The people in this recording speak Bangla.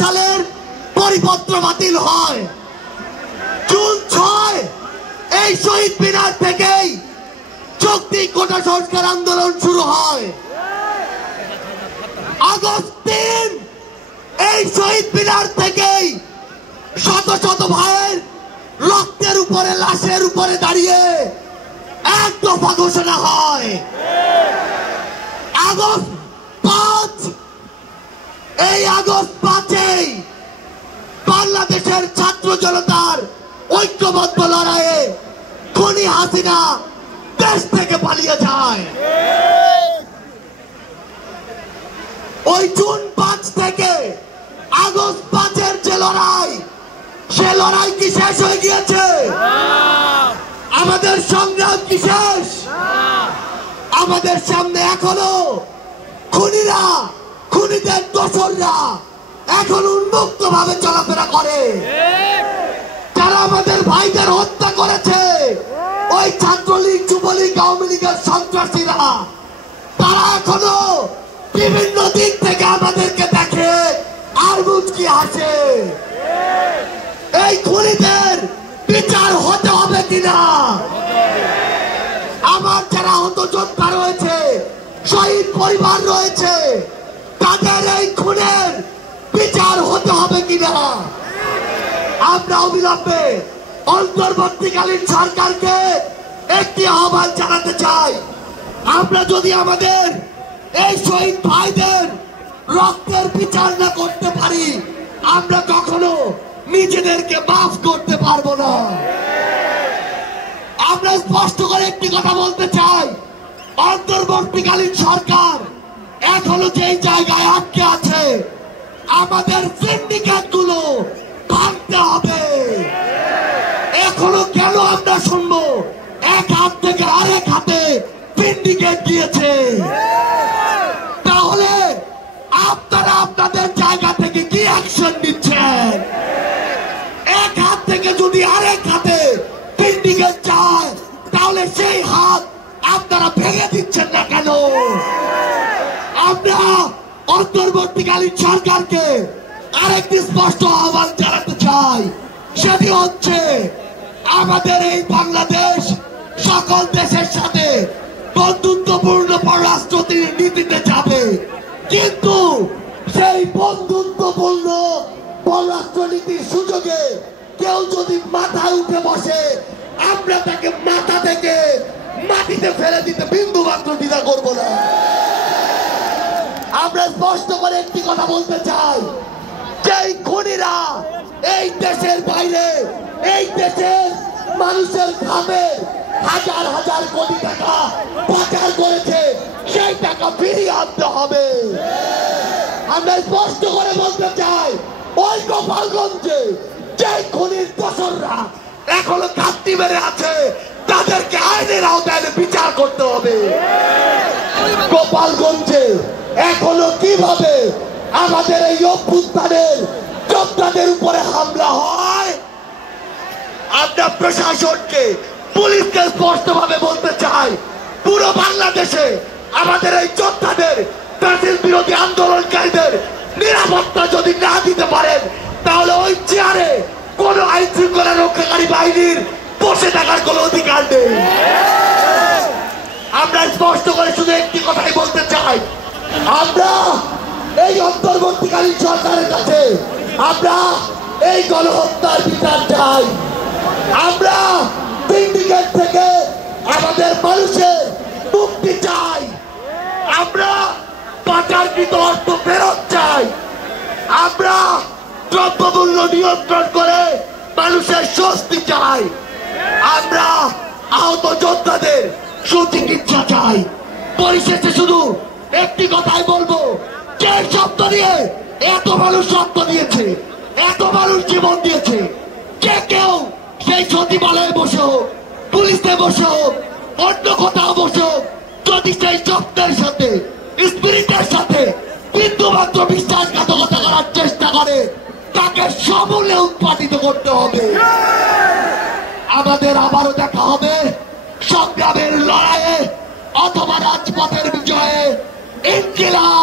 সালের পরিপত্র বাতিল হয়। জুন 6 এই শহীদ মিনার থেকেই যৌক্তিক কোটা সংস্কার আন্দোলন শুরু হয়। আগস্ট 3 এই শহীদ মিনার থেকেই শত শত ভাইয়ের রক্তের উপরে, লাশের উপরে দাঁড়িয়ে এক দফা ঘোষণা হয়। আগস্ট 5 এই আগস্ট 5 বাংলাদেশের ছাত্র জনতার ঐক্যবদ্ধ লড়াইয়ে খুনি হাসিনা দেশ থেকে পালিয়ে যায়। ওই জুন 5 থেকে আগস্ট 5 যে লড়াই, সে লড়াই কি শেষ হয়ে গিয়েছে? আমাদের সংগ্রাম কি শেষ? আমাদের সামনে এখনো খুনিরা, খুনিদের দোসররা এখন উন্মুক্ত ভাবে চলাফেরা করে। যারা আমাদের ভাইদের হত্যা করেছে, ওই ছাত্রলীগ, যুবলীগ, আওয়ামী লীগের সন্ত্রাসীরা, তারা এখনো বিভিন্ন দিক থেকে আমাদেরকে দেখে আর মুচকি হাসে। এই খুনিদের বিচার হতে হবে কিনা? আমার যারা আহত যোদ্ধা রয়েছে, শহীদ পরিবার রয়েছে, তাদের এই খুনের বিচার হতে হবে কিনা? আমরা অবিলম্বে অন্তর্বর্তীকালীন সরকারকে একটি আহ্বান জানাতে চাই। আমরা যদি আমাদের এই শহীদ ভাইদের রক্তের বিচার না করতে পারি, আমরা কখনো নিজেদেরকে মাফ করতে পারবো না। আমরা স্পষ্ট করে একটি কথা বলতে চাই, অন্তর্বর্তীকালীন সরকার এখনো যেই জায়গায় আটকে আছে, আমাদের সিন্ডিকেট গুলো ভাঙতে হবে। এখনো কেন আমরা শুনবো এক হাত থেকে আরেক হাতে সিন্ডিকেট দিয়েছে? তাহলে আপনারা আপনাদের জায়গা থেকে কি অ্যাকশন নিচ্ছেন? এক হাত থেকে যদি আরেক হাতে সিন্ডিকেট যায়, তাহলে সেই হাত আপনারা ভেঙে দিচ্ছেন না কেন? আমরা অন্তর্বর্তীকালীন সরকারকে আরেকটি স্পষ্ট আহ্বান জানাতে চাই, সেটি হচ্ছে আমাদের এই বাংলাদেশ সকল দেশের সাথে বন্ধুত্বপূর্ণ পররাষ্ট্র নীতিতে যাবে, কিন্তু সেই বন্ধুত্বপূর্ণ পররাষ্ট্র নীতির সুযোগে কেউ যদি মাথায় উঠে বসে, আমরা তাকে মাথা থেকে মাটিতে ফেলে দিতে বিন্দু মাত্র দ্বিধা করব না। আমরা স্পষ্ট করে একটি কথা বলতে চাই, যেই খুনিরা এই দেশের বাইরে, এই দেশের মানুষের ঘামে হাজার হাজার কোটি টাকা পাচার করেছে, সেই টাকা ফিরিয়ে আনতে হবে। আমরা স্পষ্ট করে বলতে চাই, ওই গোপালগঞ্জে যে খুনির দোসররা এখনো কাটতি মেরে আছে, তাদেরকে আইনের আওতায় বিচার করতে হবে। গোপালগঞ্জে এখনো কিভাবে আমাদের এই অভ্যুত্থানের যোদ্ধাদের উপরে হামলা হয়, আমরা প্রশাসনকে, পুলিশকে স্পষ্ট ভাবে বলতে চাই, পুরো বাংলাদেশে আমাদের এই যোদ্ধাদের, ফ্যাসিস্ট বিরোধী আন্দোলনকারীদের নিরাপত্তা যদি না দিতে পারেন, তাহলে ওই চেয়ারে কোন আইন শৃঙ্খলা রক্ষাকারী বাহিনীর বসে থাকার কোন অধিকার নেই। আমরা স্পষ্ট করে শুধু একটি কথাই বলতে চাই, আমরা এই অন্তর্বর্তীকালীন সরকারের কাছে আমরা এই গণহত্যার বিচার চাই। আমরা সিন্ডিকেট থেকে আমাদের মানুষের মুক্তি চাই। আমরা পাচারকৃত অর্থ ফেরত চাই। আমরা দ্রব্যমূল্য নিয়ন্ত্রণ করে মানুষের স্বস্তি চাই। আমরা আহত যোদ্ধাদের সুচিকিৎসা চাই। পরিশেষে শুধু একটি কথাই বলবো, যে শব্দ দিয়ে এত মানুষ রক্ত দিয়েছে, এত মানুষ জীবন দিয়েছে, যে কেউ সেই সচিবালয়ে বসে হোক, পুলিশে বসে হোক, অন্য কোথাও বসে হোক, যদি সেই শব্দের সাথে, স্পিরিটের সাথে বিন্দু মাত্র বিশ্বাসঘাতকতা করার চেষ্টা করে, তাকে সমূলে উৎপাদিত করতে হবে। আমাদের আবারও দেখা হবে সংগ্রামের লড়াইয়ে অথবা রাজপথের বিজয়ে। ইনকিলাব।